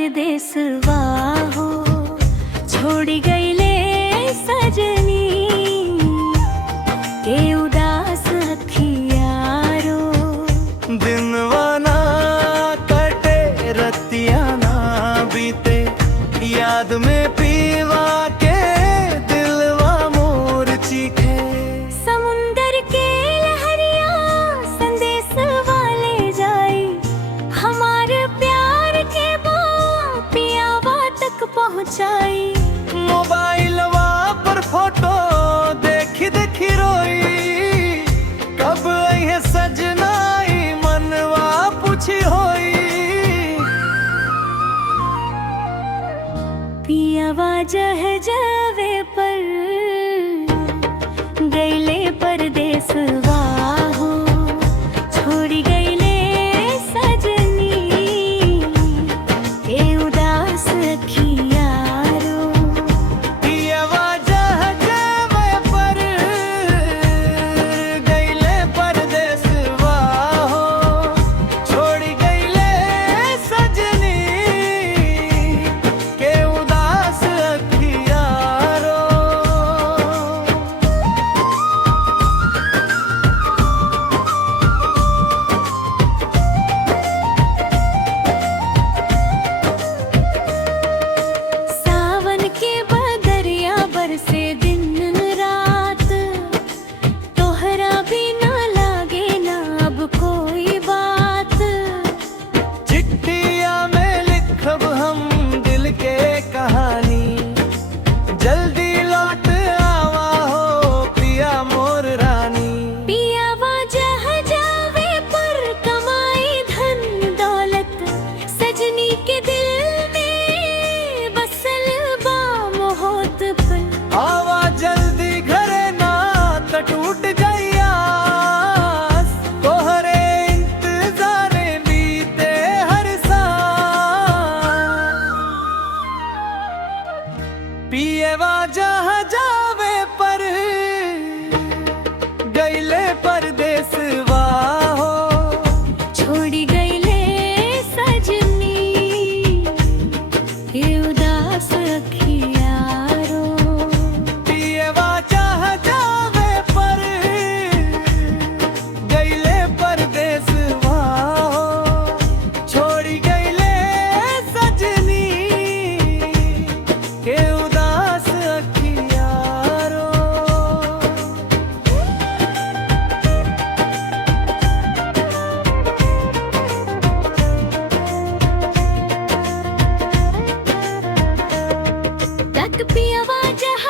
परदेसवा हो, छोड़ी गईले सजनी के उदास अखियारो। दिनवा ना कटे रतिया ना बीते, याद में पीवा के दिलवा मोर चीखे। समुंदर के लहरिया संदेश वाले जाई, हमारे प्यार के पियावा तक पहुँचाई। मोबाइलवा पर फोटो देखी देखी रोई, कब है सजनाई मनवा पूछी होई। पियावा जह जावे पर गईले परदेसवा हो, छोड़ी गईले सजनी के उदास अखियारो। पियवा जह जावे पर गईले परदेसवा हो, छोड़ी गईले सजनी के उदास अखियारो। सावन के बदरिया बरसे दिन रात, तोहरा भी ना लागे ना अब कोई बात। चिट्ठिया में लिखब हम दिल के कहानी, जल्दी लौट आवा हो पिया मोर रानी। पियावा जह जावे पर कमाई धन दौलत, सजनी के दिल में बसल बा मोहत पल। आवा जल्दी घरे ना त टूट जाई आस, तोहरे इंतजारे बीते हर सांस। पियवा जहाँ जावे पर गईले परदेसवा हो, छोड़ी गईले सजनी के उदास अखियारो। पियवा जहाँ जावे पर गईले परदेसवा हो, छोड़ी गईले सजनी के उदास अखियारो। तक पियावा जह